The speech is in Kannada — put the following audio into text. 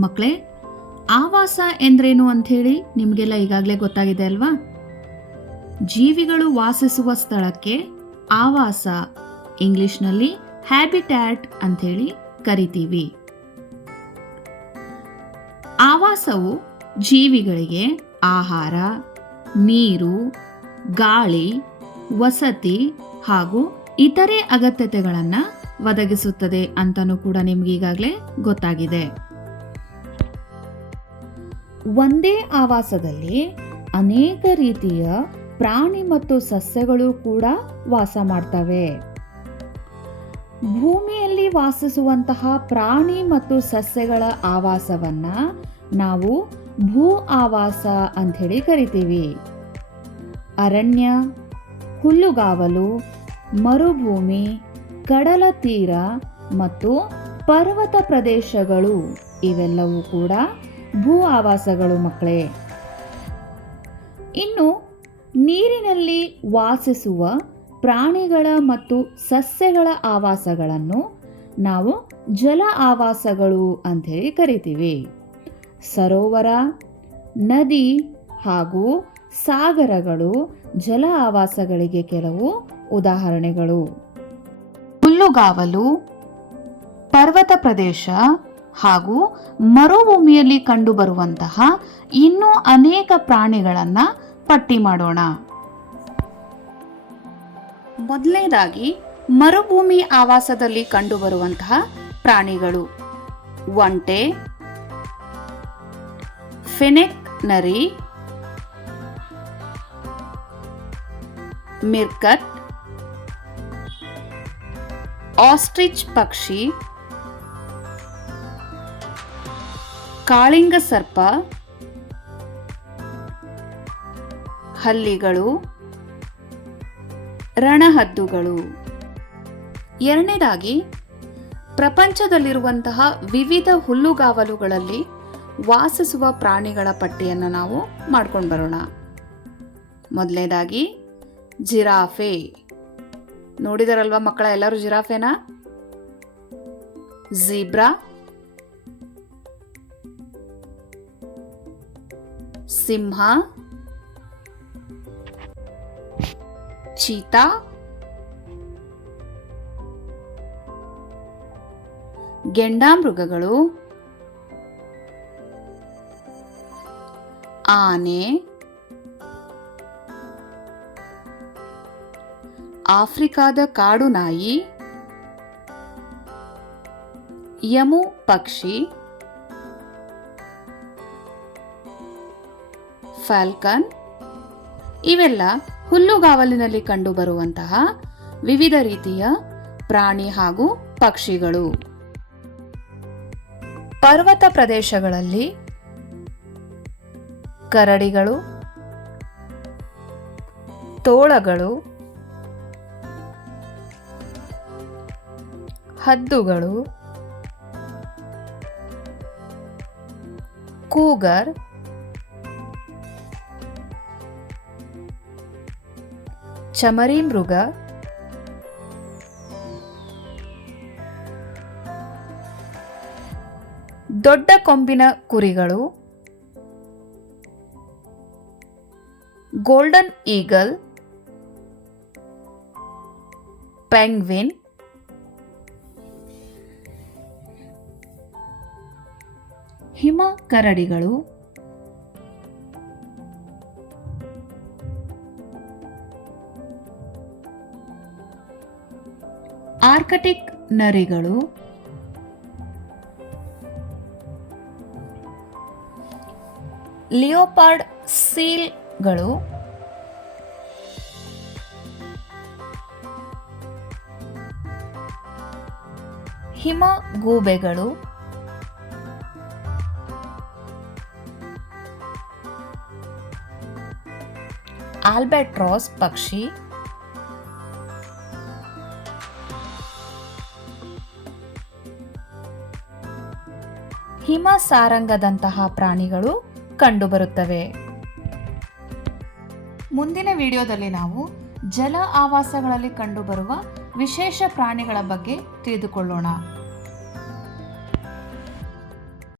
ಮಕ್ಕಳೇ ಆವಾಸ ಎಂದ್ರೇನು ಅಂಥೇಳಿ ನಿಮಗೆಲ್ಲ ಈಗಾಗಲೇ ಗೊತ್ತಾಗಿದೆ ಅಲ್ವಾ? ಜೀವಿಗಳು ವಾಸಿಸುವ ಸ್ಥಳಕ್ಕೆ ಆವಾಸ ಇಂಗ್ಲಿಷ್ನಲ್ಲಿ ಹ್ಯಾಬಿಟ್ಯಾಟ್ ಅಂಥೇಳಿ ಕರಿತೀವಿ. ಆವಾಸವು ಜೀವಿಗಳಿಗೆ ಆಹಾರ, ನೀರು, ಗಾಳಿ, ವಸತಿ ಹಾಗೂ ಇತರೆ ಅಗತ್ಯತೆಗಳನ್ನು ಒದಗಿಸುತ್ತದೆ ಅಂತಲೂ ಕೂಡ ನಿಮ್ಗೆ ಈಗಾಗಲೇ ಗೊತ್ತಾಗಿದೆ. ಒಂದೇ ಆವಾಸದಲ್ಲಿ ಅನೇಕ ರೀತಿಯ ಪ್ರಾಣಿ ಮತ್ತು ಸಸ್ಯಗಳು ಕೂಡ ವಾಸ ಮಾಡ್ತವೆ. ಭೂಮಿಯಲ್ಲಿ ವಾಸಿಸುವಂತಹ ಪ್ರಾಣಿ ಮತ್ತು ಸಸ್ಯಗಳ ಆವಾಸವನ್ನ ನಾವು ಭೂ ಆವಾಸ ಅಂಥೇಳಿ ಕರಿತೀವಿ. ಅರಣ್ಯ, ಹುಲ್ಲುಗಾವಲು, ಮರುಭೂಮಿ, ಕಡಲ ತೀರ ಮತ್ತು ಪರ್ವತ ಪ್ರದೇಶಗಳು ಇವೆಲ್ಲವೂ ಕೂಡ ಭೂ ಆವಾಸಗಳು ಮಕ್ಕಳೇ. ಇನ್ನು ನೀರಿನಲ್ಲಿ ವಾಸಿಸುವ ಪ್ರಾಣಿಗಳ ಮತ್ತು ಸಸ್ಯಗಳ ಆವಾಸಗಳನ್ನು ನಾವು ಜಲ ಆವಾಸಗಳು ಅಂಥೇಳಿ ಕರಿತೀವಿ. ಸರೋವರ, ನದಿ ಹಾಗೂ ಸಾಗರಗಳು ಜಲ ಆವಾಸಗಳಿಗೆ ಕೆಲವು ಉದಾಹರಣೆಗಳು. ಹುಲ್ಲುಗಾವಲು, ಪರ್ವತ ಪ್ರದೇಶ ಹಾಗೂ ಮರುಭೂಮಿಯಲ್ಲಿ ಕಂಡುಬರುವಂತಹ ಇನ್ನೂ ಅನೇಕ ಪ್ರಾಣಿಗಳನ್ನು ಪಟ್ಟಿ ಮಾಡೋಣ. ಮೊದಲನೇದಾಗಿ ಮರುಭೂಮಿ ಆವಾಸದಲ್ಲಿ ಕಂಡುಬರುವಂತಹ ಪ್ರಾಣಿಗಳು. ಒಂಟೆ ಫೆನೆಕ್ ನರಿ ಮಿರ್ಕಟ್ ಆಸ್ಟ್ರಿಚ್ ಪಕ್ಷಿ ಕಾಳಿಂಗ ಸರ್ಪ, ಹಲ್ಲಿಗಳು, ರಣಹದ್ದುಗಳು. ಎರಡನೇದಾಗಿ, ಪ್ರಪಂಚದಲ್ಲಿರುವಂತಹ ವಿವಿಧ ಹುಲ್ಲುಗಾವಲುಗಳಲ್ಲಿ ವಾಸಿಸುವ ಪ್ರಾಣಿಗಳ ಪಟ್ಟಿಯನ್ನು ನಾವು ಮಾಡ್ಕೊಂಡು ಬರೋಣ. ಮೊದಲನೇದಾಗಿ ಜಿರಾಫೆ. ನೋಡಿದಾರಲ್ವಾ ಮಕ್ಕಳ ಎಲ್ಲರೂ ಜಿರಾಫೆನಾ? ಝೀಬ್ರಾ. ಸಿಂಹ ಚೀತಾ ಗೆಂಡಾಮೃಗಗಳು ಆನೆ ಆಫ್ರಿಕಾದ ಕಾಡು ನಾಯಿ ಯಮು ಪಕ್ಷಿ. ಫ್ಯಾಲ್ಕನ್ ಇವೆಲ್ಲ ಹುಲ್ಲುಗಾವಲಿನಲ್ಲಿ ಕಂಡುಬರುವಂತಹ ವಿವಿಧ ರೀತಿಯ ಪ್ರಾಣಿ ಹಾಗೂ ಪಕ್ಷಿಗಳು. ಪರ್ವತ ಪ್ರದೇಶಗಳಲ್ಲಿ ಕರಡಿಗಳು, ತೋಳಗಳು, ಹದ್ದುಗಳು, ಕೂಗರ್ ಚಮರಿ ಮೃಗ. ದೊಡ್ಡ ಕೊಂಬಿನ ಕುರಿಗಳು. Golden eagle. ಪೆಂಗ್ವಿನ್. ಹಿಮ ಕರಡಿಗಳು. ಆರ್ಕಟಿಕ್ ನರಿಗಳು ಲಿಯೋಪಾರ್ಡ್ ಸೀಲ್ಗಳು ಹಿಮ ಗೂಬೆಗಳು ಆಲ್ಬೆಟ್ರಾಸ್ ಪಕ್ಷಿ ಹಿಮ ಸಾರಂಗದಂತಹ ಪ್ರಾಣಿಗಳು ಕಂಡುಬರುತ್ತವೆ. ಮುಂದಿನ ವಿಡಿಯೋದಲ್ಲಿ ನಾವು ಜಲ ಆವಾಸಗಳಲ್ಲಿ ಕಂಡುಬರುವ ವಿಶೇಷ ಪ್ರಾಣಿಗಳ ಬಗ್ಗೆ ತಿಳಿದುಕೊಳ್ಳೋಣ.